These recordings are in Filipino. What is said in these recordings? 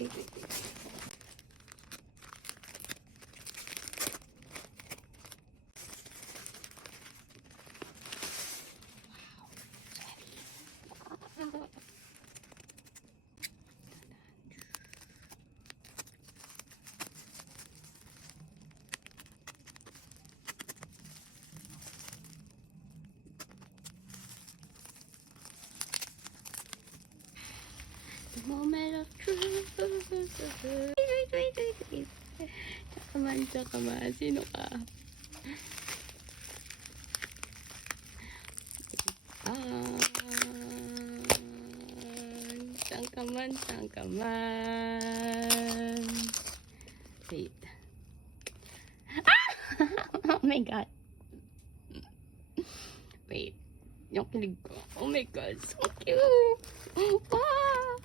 Wait, wait, wait. The moment of truth. Wait. Tsaka man. Sino ka? Sangkaman. Wait. Oh my god. Wait. Yung kilig ko. Oh my god. So cute. Wow.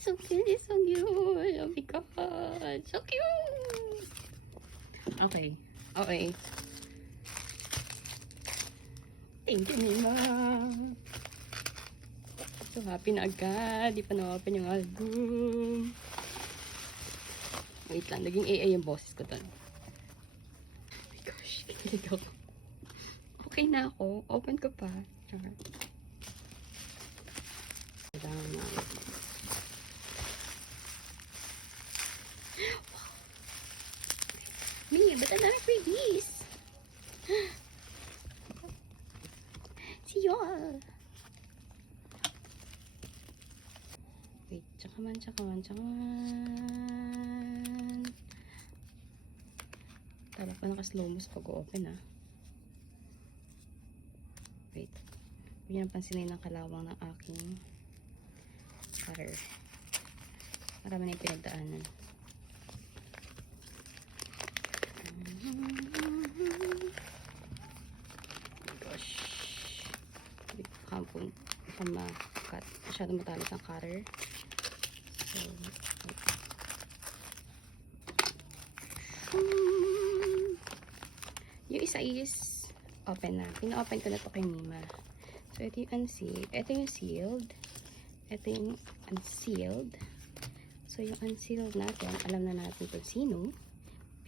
So cute. So cute. Oh my god. So cute. Okay. Thank you, Mima. So happy na agad. Di pa na-open yung album. Wait lang. Naging AA yung boses ko doon. Oh my gosh. Kikilig ako. Okay na ako. Open ko pa. Char. Me, ba't ang dami freebies? See y'all. Wait, tsaka man. Tala pa naka-slow mo sa pag-open, ah. Wait. Huwag niyo napansinin ng kalawang ng aking cutter. Marami na yung pinagdaanan. Gosh. Baka ma-cut. Masyadong matalas ang cutter. So, yung isa is open na. Pina-open ko na to kay Mima. So, ito yung unsealed. Ito yung sealed. Ito yung unsealed. So, yung unsealed natin, alam na natin kung sino.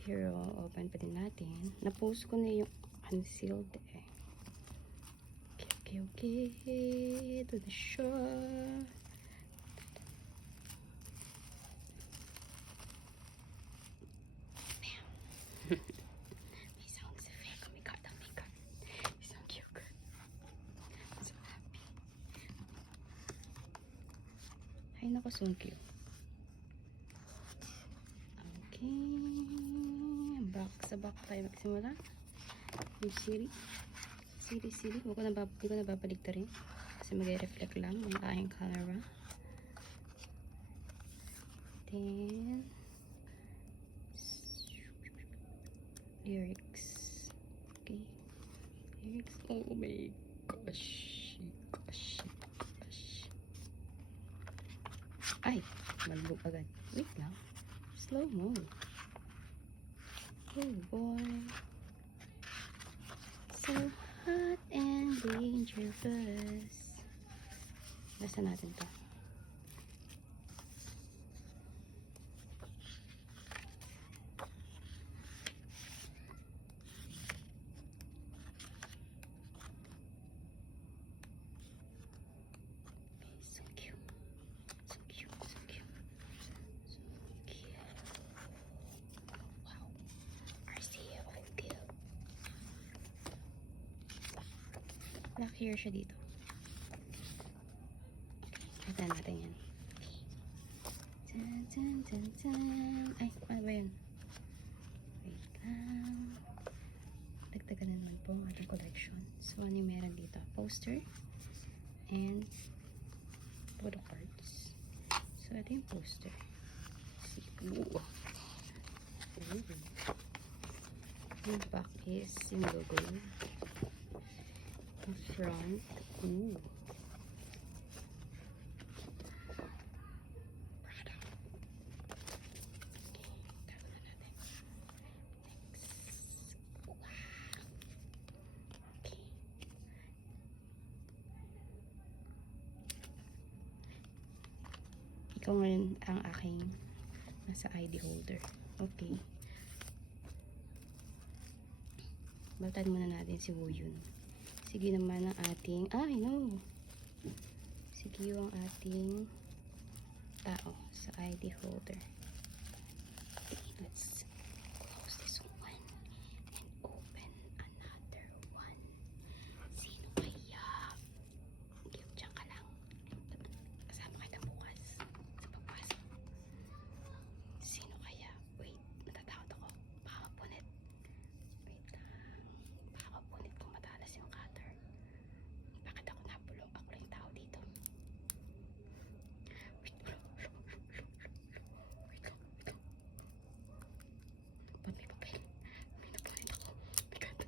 Pero, open pa din natin. Na-post ko na yung unsealed eh. Okay. To the shore. Bam. May sounds effect. Oh my god. It's so cute. I'm so happy. Ay, naku, so cute. Okay. Sa back tayo magsimula. Yung Siri. Huwag ko na babaligta rin. Kasi mag-reflect lang yung aking camera. Then, lyrics. Okay. Lyrics. Oh my gosh. Ay! Malubog agad. Wait lang. Slow mo. Oh boy. So hot and dangerous. Basta natin to. So cute. Wow. RCA all cute. Lock-here siya dito. Okay, kita natin yan. Tan. Ay, ano ba yun? Wait lang. Dagdagan naman po ang ating collection. So, ano yung meron dito? Poster and photo cards. So, ito yung poster. Ooh. Yung back is yung logo. Yung front. Ooh. Ito ngayon ang aking nasa ID holder. Okay. Baltan muna natin si Wooyun. Sige naman ang ating, no. Sige yung ating tao sa ID holder. Okay, let's close this one and open another one. Sino kaya? Give, dyan ka lang. Kasama kita bukas sa pagpasok. Sino kaya? Wait, natatakot ako. Baka mapunit. Wait lang. Baka mapunit kung matalas yung cutter. Bakit ako napulong? Ako lang yung tao dito. Wait lang. Wait lang. Ba't may papel? May napunit ako. My God.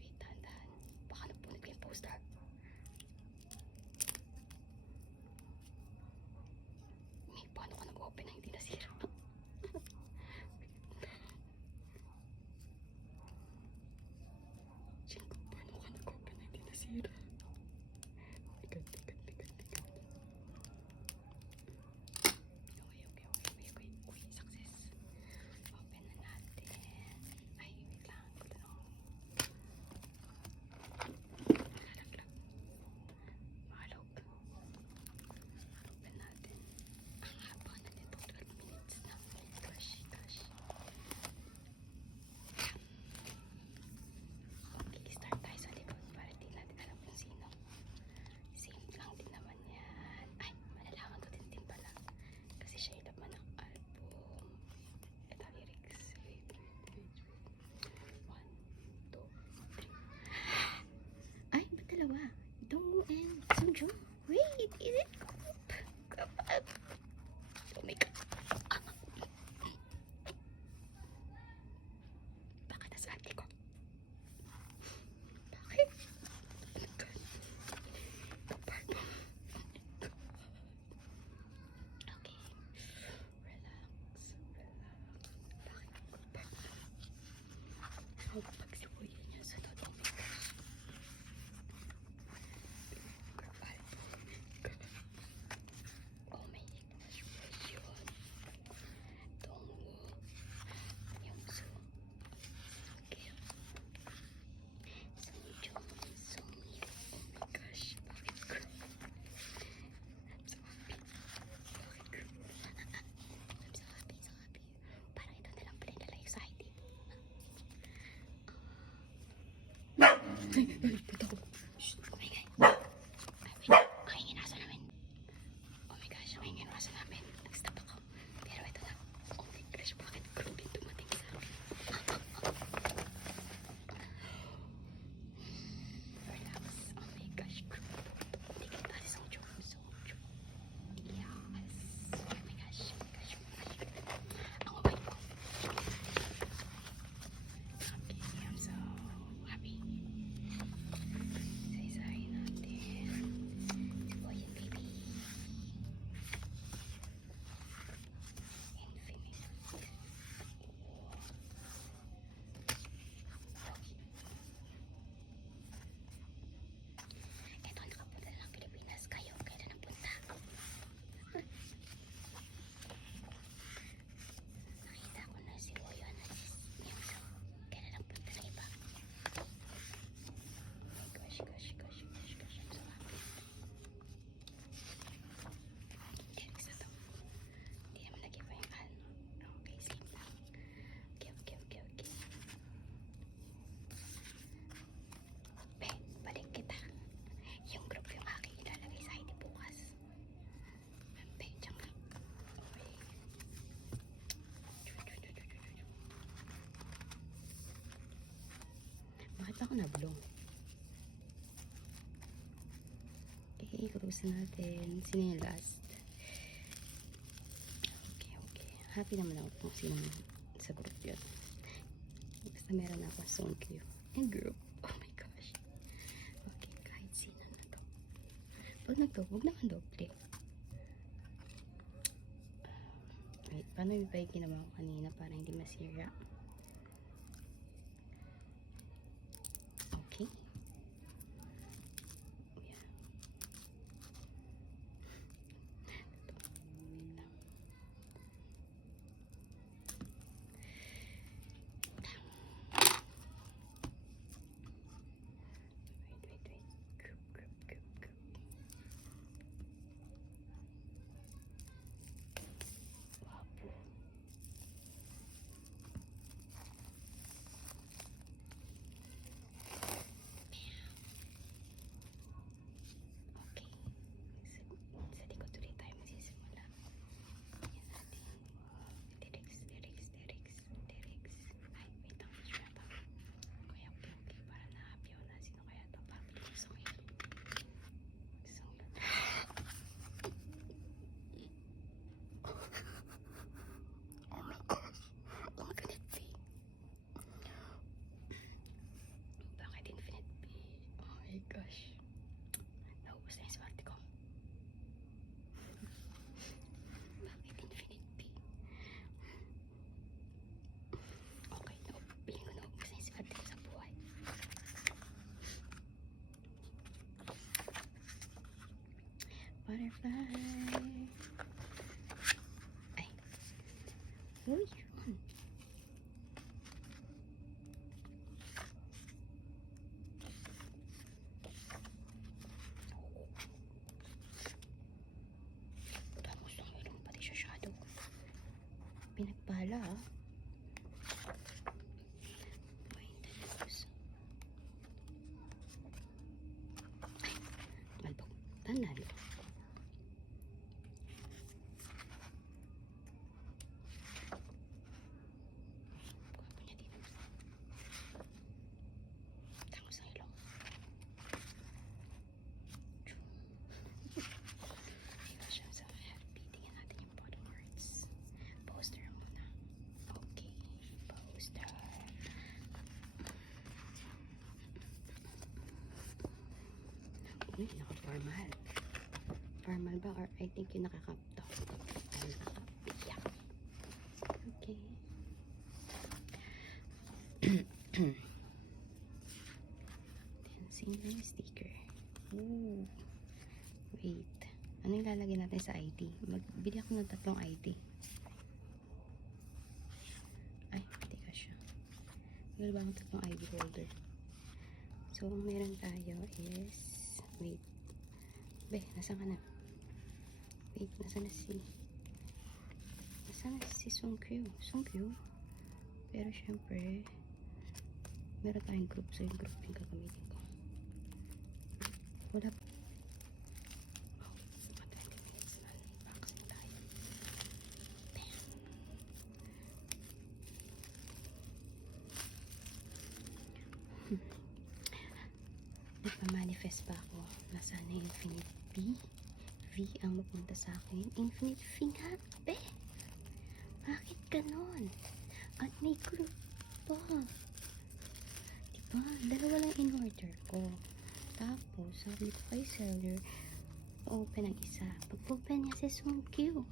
Wait, dahan-dahan. Baka napunit ko yung poster. May paano ka nag-open na hindi nasira? Jingo, paano ka nag-open na hindi nasira? My God, my God, my God, my God. Okay. Uy, success. Open na natin. Ay, wait lang. Malalaglag. Mahalog. Open natin. Ang haba na nito. 12 minutes na. Gosh. Okay, start tayo sa likod para di natin alam kung sino. Same lang din naman yan. Ay, malalaman ko din pala. Kasi siya yung laman ng album. Ito, lyrics. Wait. 1, 2, 3. Ay, ba't dalawa? Dong and Sunjo. Wait, is it group? Kapag. Oh my God. Baka nasa ate ko. Bakit? Oh my God. Kapag. Okay. Relax. Bakit kapag? Kapag si Kuya niya sa totoo. Oh my gosh, yun. Dongwoo, Youngsu, Kim, Sungjung, Sungyeon. Oh my gosh, bakit girl? I'm so happy. Bakit girl? I'm so happy. Parang ito na lang pala nilalayo sa ID. Ay, puta ko. Shh, kumingay. Ay, wait. Ang ingin aso namin. Oh my gosh, ang ingin aso namin. Nag-stop ako. Pero ito na. Oh my gosh, bakit Grubin dumating sa akin? Relax. Oh my gosh, Grubin. Hindi kita tali sa Sunjo. Yes. Oh my gosh. Ang mabait ko. Okay, I'm so happy. Say natin. Si Boyan Baby. Infinite. Eto, nakapunta na ng Pilipinas. Kayo, kailan ang punta? Nakita ko na si Boyan at si Youngsu. Kailan ang punta ng iba? Oh my gosh. I'm so happy. Lyrics na to. Hindi naman nag-iba yung ano. Okay, same lang. Okay. Be, balik kita. Yung group yung aking ilalagay sa ID bukas. Be, dyan ka. Okay. Bakit ako nabulong? Okay, close natin. Sino yung last? Okay. Happy naman ako kung sino sa group yun. Basta meron ako Songkyu and group. Oh my gosh. Okay, kahit sino na to. Huwag naman doble. Wait, paano iba yung ginawa ko kanina para hindi masira? Okay. Yeah. Butterfly. Ay. Uy, yun. Tapos lang meron pati siya shadow. Pinagpala ah. Maintenance. Ay, malbog. Tanan. Uy, naka-formal. Formal ba? Or I think yung nakakap to. Nakakap. Okay. Then, single sticker. Ooh. Wait. Ano yung lalagay natin sa ID? Magbili ako ng 3 ID. Ay, hindi ka siya. Meron ba akong 3 ID holder? So, ang meron tayo is wait. Be, nasa ka na? Wait, nasa na si Sungkyu? Sungkyu? Pero syempre, meron tayong group. So, yung group yung gagamitin ko. Wala pa. Oh, 20 minutes na. Vaccine tayo. Damn. Nagpa-manifest pa ako na sana infinite V ang mapunta sa akin. Infinite V nga, be! Bakit ganon? At may group pa. Diba? Dalawa lang in order ko. Tapos, sabi ko kay seller, open ang isa. Pag-open niya si Sungkyu,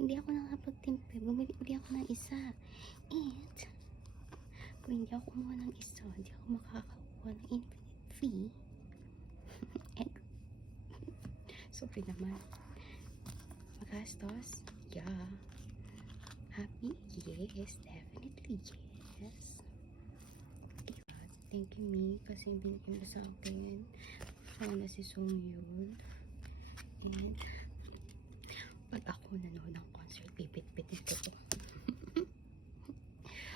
hindi ako nakapagtimpe. Bumili uli ako ng isa. And, kung hindi ako kumuha ng isa, hindi ako makakakuha ng infinite V. And, sorry naman. Magastos? Yeah. Happy? Yes, definitely yes. Thank you, me, kasi binigyan mo sa akin. Sana si Songyun. And, pag ako nanood ng concert, pipit-pitin ko to.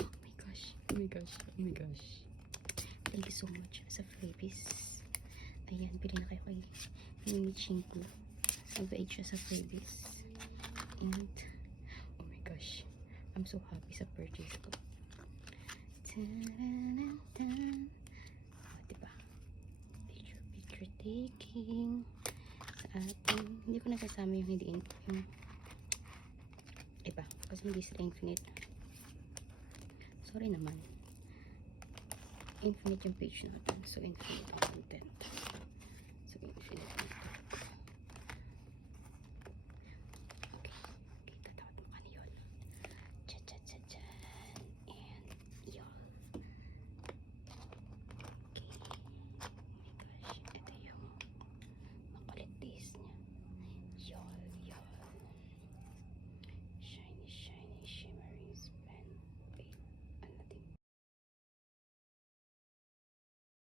Oh my gosh, oh my gosh, oh my gosh. Thank you so much sa freebies. Ayan, bili na kayo kay Mimi Chinku. Nag-aid siya sa freebies. And, oh my gosh, I'm so happy sa purchase ko. Ta-da-da-da. Oh, diba? Picture taking sa atin. Hindi ko nasasama yung hindi yung iba. Kasi hindi sila infinite. Sorry naman. Infinite yung page natin. So, infinite ang content. So, infinite.